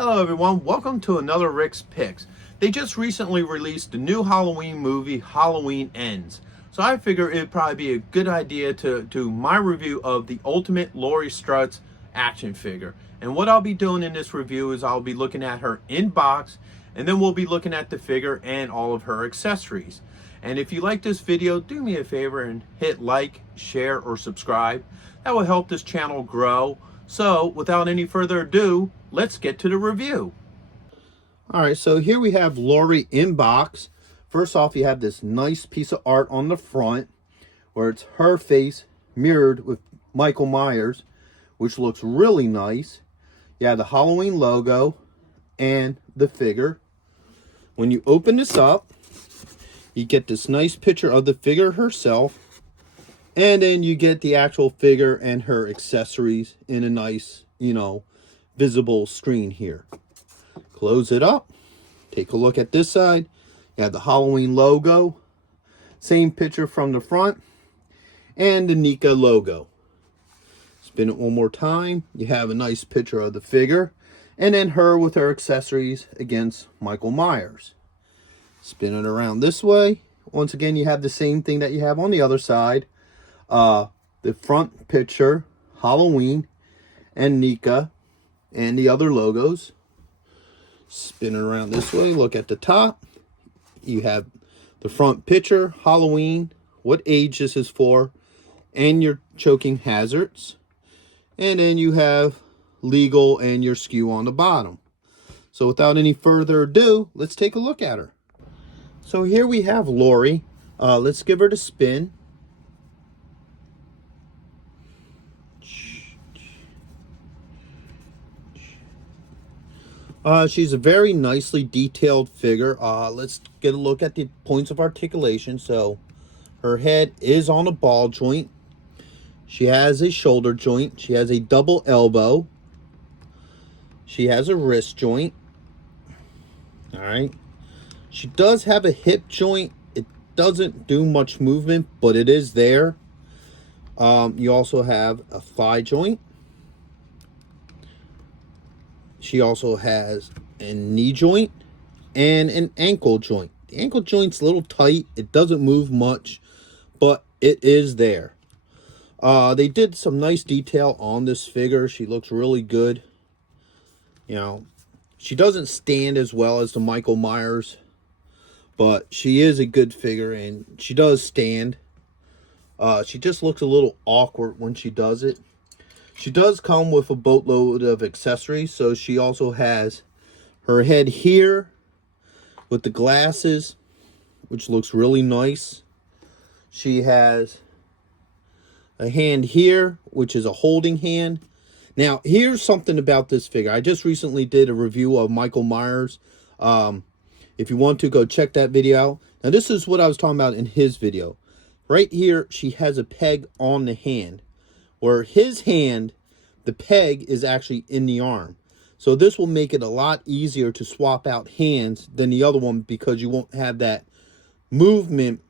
Hello everyone, welcome to another Rick's Picks. They just recently released the new Halloween movie, Halloween Ends. So I figure it'd probably be a good idea to do my review of the ultimate Laurie Strode action figure. And what I'll be doing in this review is I'll be looking at her in box, and then we'll be looking at the figure and all of her accessories. And if you like this video, do me a favor and hit like, share, or subscribe. That will help this channel grow. So without any further ado, let's get to the review. All right, so here we have Laurie in box. First off, you have this nice piece of art on the front where it's her face mirrored with Michael Myers, which looks really nice. You have the Halloween logo and the figure. When you open this up, you get this nice picture of the figure herself, and then you get the actual figure and her accessories in a nice, visible screen here. Close it up. Take a look at this side. You have the Halloween logo. Same picture from the front. And the NECA logo. Spin it one more time. You have a nice picture of the figure. And then her with her accessories against Michael Myers. Spin it around this way. Once again, you have the same thing that you have on the other side. The front picture, Halloween, and NECA, and the other logos. Spin it around this way. Look at the top. You have the front picture, Halloween, what age this is for, and your choking hazards. And then you have legal and your SKU on the bottom. So without any further ado, let's take a look at her. So here we have Laurie. Let's give her the spin. She's a very nicely detailed figure. Let's get a look at the points of articulation. So her head is on a ball joint. She has a shoulder joint. She has a double elbow. She has a wrist joint. All right. She does have a hip joint. It doesn't do much movement, but it is there. You also have a thigh joint. She also has a knee joint and an ankle joint. The ankle joint's a little tight. It doesn't move much, but it is there. They did some nice detail on this figure. She looks really good. She doesn't stand as well as the Michael Myers, but she is a good figure, and she does stand. She just looks a little awkward when she does it. She does come with a boatload of accessories. So she also has her head here with the glasses, which looks really nice. She has a hand here, which is a holding hand. Now, here's something about this figure. I just recently did a review of Michael Myers. If you want to, go check that video out. Now, this is what I was talking about in his video. Right here, she has a peg on the hand, where his hand, the peg is actually in the arm. So this will make it a lot easier to swap out hands than the other one, because you won't have that movement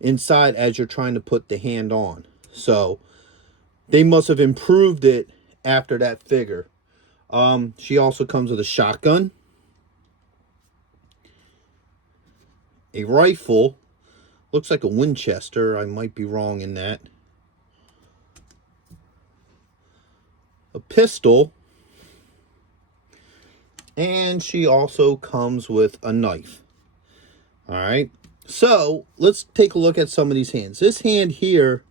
inside as you're trying to put the hand on. So they must have improved it after that figure. She also comes with a shotgun, a rifle, looks like a Winchester. I might be wrong in that. A pistol, and she also comes with a knife. All right, so let's take a look at some of these hands. This hand here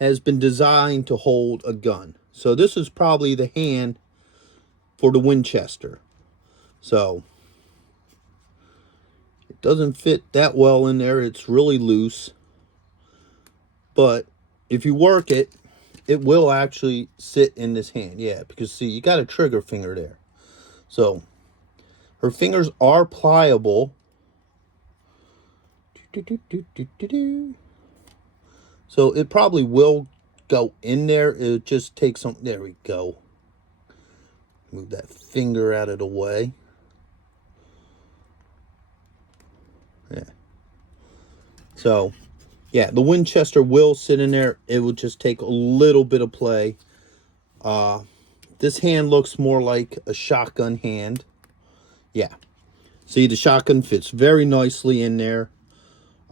has been designed to hold a gun. So this is probably the hand for the Winchester. So it doesn't fit that well in there. It's really loose. But if you work it, it will actually sit in this hand. Yeah, because see, you got a trigger finger there. So her fingers are pliable. So it probably will go in there. It just takes some. There we go. Move that finger out of the way. Yeah. So yeah, the Winchester will sit in there. It will just take a little bit of play. This hand looks more like a shotgun hand. Yeah. See, the shotgun fits very nicely in there.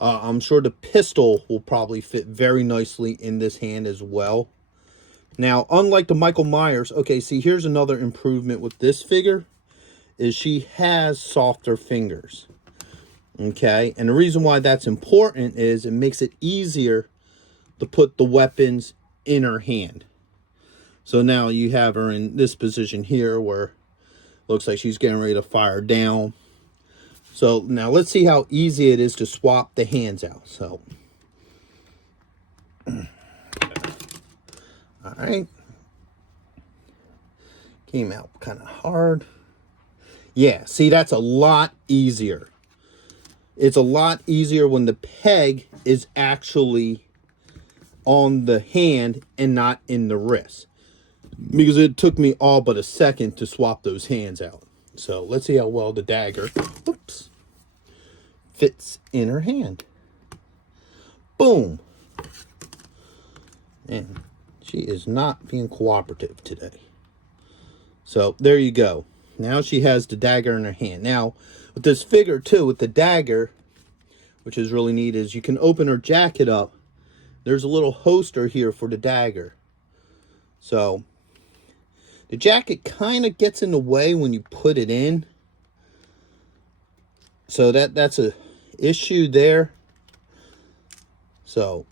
I'm sure the pistol will probably fit very nicely in this hand as well. Now, unlike the Michael Myers, okay, see, here's another improvement with this figure, is she has softer fingers. Okay, and the reason why that's important is it makes it easier to put the weapons in her hand. So now you have her in this position here where it looks like she's getting ready to fire down. So now let's see how easy it is to swap the hands out. So, all right. Came out kind of hard. Yeah, see, that's a lot easier. It's a lot easier when the peg is actually on the hand and not in the wrist. Because it took me all but a second to swap those hands out. So let's see how well the dagger, oops, fits in her hand. Boom. And she is not being cooperative today. So there you go. Now she has the dagger in her hand. Now with this figure too, with the dagger, which is really neat, is you can open her jacket up. There's a little holster here for the dagger. So the jacket kind of gets in the way when you put it in. So that's a issue there. So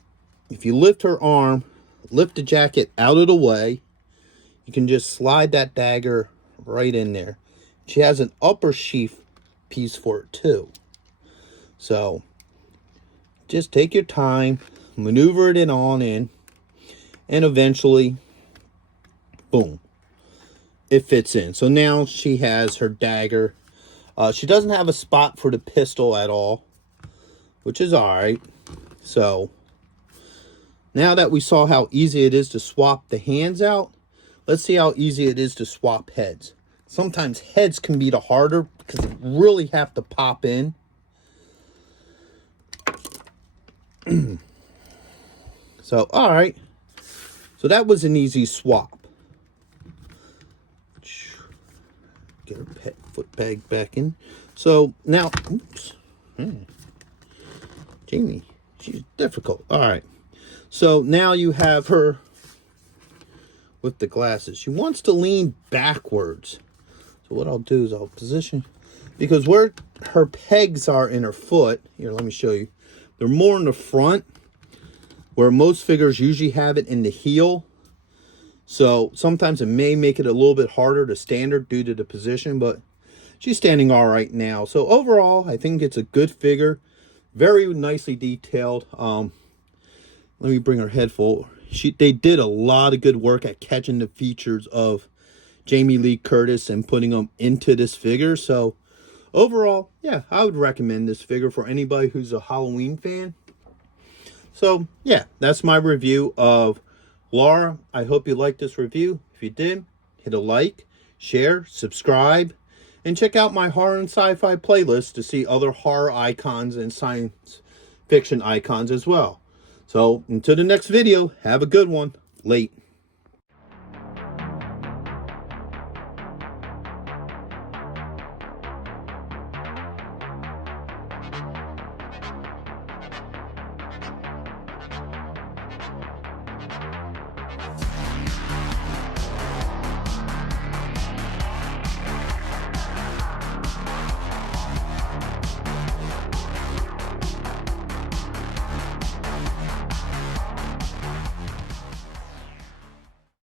if you lift her arm, lift the jacket out of the way, you can just slide that dagger right in there. She has an upper sheath piece for it too. So just take your time, maneuver it on in, and eventually, boom, it fits in. So now she has her dagger. She doesn't have a spot for the pistol at all, which is all right. So now that we saw how easy it is to swap the hands out, let's see how easy it is to swap heads. Sometimes heads can be the harder because they really have to pop in. So, all right. So that was an easy swap. Get her foot bag back in. So now, oops. Jamie, she's difficult. All right. So now you have her with the glasses. She wants to lean backwards. So what I'll do is I'll position, because where her pegs are in her foot, here, let me show you. They're more in the front, where most figures usually have it in the heel. So sometimes it may make it a little bit harder to stand her due to the position, but she's standing all right now. So overall, I think it's a good figure. Very nicely detailed. Let me bring her head forward. They did a lot of good work at catching the features of Jamie Lee Curtis and putting them into this figure. So overall, yeah, I would recommend this figure for anybody who's a Halloween fan. So yeah, that's my review of Laura. I hope you liked this review. If you did, hit a like, share, subscribe, and check out my horror and sci-fi playlist to see other horror icons and science fiction icons as well. So until the next video, have a good one. Late.